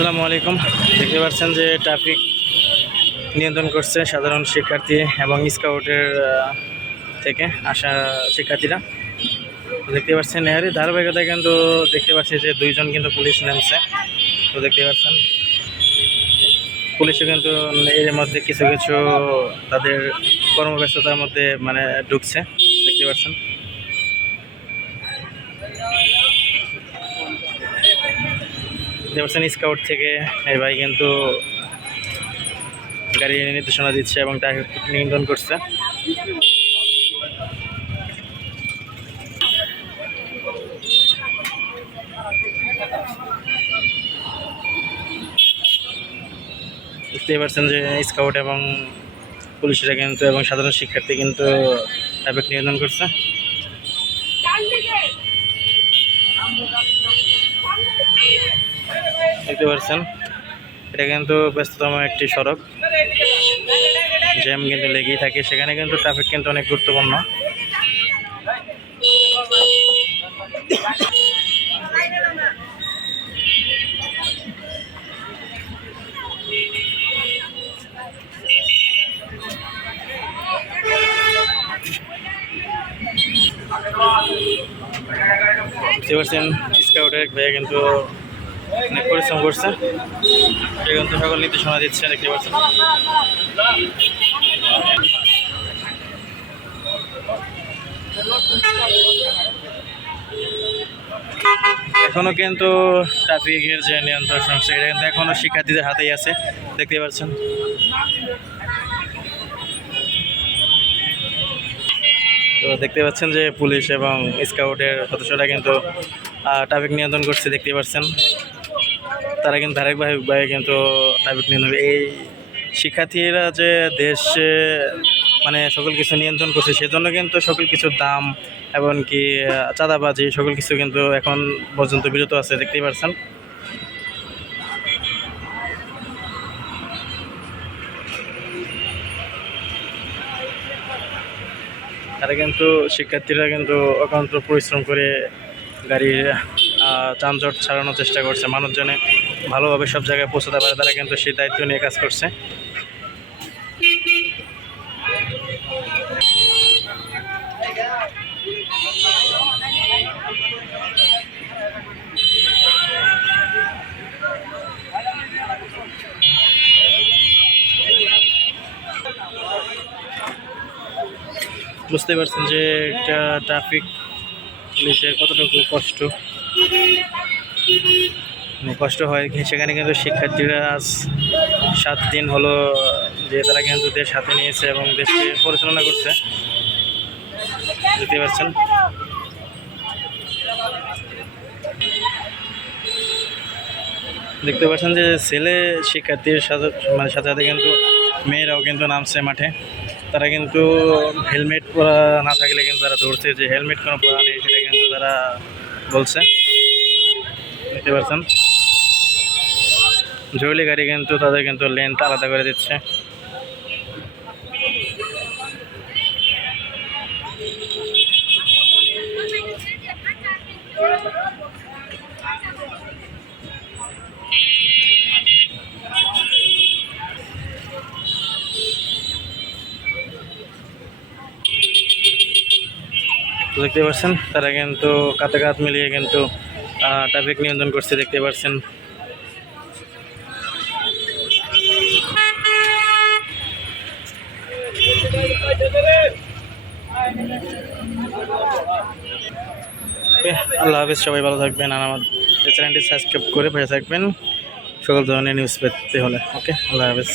আসসালামু আলাইকুম। দেখতে পাচ্ছেন যে ট্রাফিক নিয়ন্ত্রণ করছে সাধারণ শিক্ষার্থী এবং স্কাউটের থেকে আসা শিক্ষার্থীরা। দেখতে পাচ্ছেন এরই ধারাবাহিকতায় কিন্তু দেখতে পাচ্ছি যে দুইজন কিন্তু পুলিশ নামছে। তো দেখতে পাচ্ছেন পুলিশও কিন্তু এর মধ্যে কিছু কিছু তাদের কর্মব্যস্ততার মধ্যে ঢুকছে। দেখতে পাচ্ছেন স্কাউট থেকে এই ভাই কিন্তু গাড়ি নির্দেশনা দিচ্ছে এবং ট্রাফিক নিয়ন্ত্রণ করছে। দেখতে পাচ্ছেন যে স্কাউট এবং পুলিশরা কিন্তু এবং সাধারণ শিক্ষার্থী কিন্তু ট্রাফিক নিয়ন্ত্রণ করছে। দেখতে পাচ্ছেন এটা কিন্তু ব্যস্ততম একটি সড়ক, জ্যাম কিন্তু লেগেই থাকে, সেখানে কিন্তু ট্রাফিক কিন্তু অনেক গুরুত্বপূর্ণ। দেখতে পাচ্ছেন স্কাউটের ভাইয়া কিন্তু অনেক পরিশ্রম করছে, সে কিন্তু সকল নির্দেশনা দিচ্ছে। দেখতে পাচ্ছেন এখনো কিন্তু ট্রাফিকের যে নিয়ন্ত্রণ সংস্থা এটা কিন্তু এখনো শিক্ষার্থীদের হাতেই আছে। দেখতে পাচ্ছেন তো দেখতে পাচ্ছেন যে পুলিশ এবং স্কাউটের সদস্যরা কিন্তু ট্রাফিক নিয়ন্ত্রণ করছে। দেখতে পাচ্ছেন তারা কিন্তু ধারাবাহিকভাবে কিন্তু ট্রাফিক নিয়ন্ত্রণ, এই শিক্ষার্থীরা যে দেশে সকল কিছু নিয়ন্ত্রণ করছে, সেজন্য কিন্তু সকল কিছুর দাম এমনকি চাঁদাবাজি সকল কিছু কিন্তু এখন পর্যন্ত বিরত আছে। দেখতেই পাচ্ছেন তারা কিন্তু শিক্ষার্থীরা কিন্তু অক্লান্ত পরিশ্রম করে গাড়ির যানজট ছাড়ানোর চেষ্টা করছে, মানুষজনে ভালোভাবে সব জায়গায় পৌঁছাতে পারে, তারা কিন্তু সেই দায়িত্ব নিয়ে কাজ করছে। বুঝতে পারছেন যে একটা ট্রাফিক পুলিশের কতটুকু কষ্ট হয়। সেখানে কিন্তু শিক্ষার্থীরা আজ 7 দিন হলো যে তারা কিন্তু দেশ হাতে নিয়েছে এবং দেশকে পরিচালনা করছে। দেখতে পাচ্ছেন যে ছেলে শিক্ষার্থীর সাথে সাথে কিন্তু মেয়েরাও কিন্তু নামছে মাঠে। তারা কিন্তু হেলমেট পরা না থাকলে কিন্তু তারা ধরছে যে হেলমেট কোনো পরা নেই, সেটা কিন্তু তারা বলছে। দেখতে পাচ্ছেন জরুরি গাড়ি কিন্তু তাদের কিন্তু লেনটা আলাদা করে দিচ্ছে। দেখতে পাচ্ছেন তারা কিন্তু কাঁধে কাঁধ মিলিয়ে কিন্তু ট্রাফিক নিয়ন্ত্রণ করছে। দেখতে পাচ্ছেন আল্লাহ হাফেজ, সবাই ভালো থাকবেন আর আমার চ্যানেলটি সাবস্ক্রাইব করে পাশে থাকবেন সকল ধরনের নিউজ পেতে হলে। ওকে, আল্লাহ হাফেজ।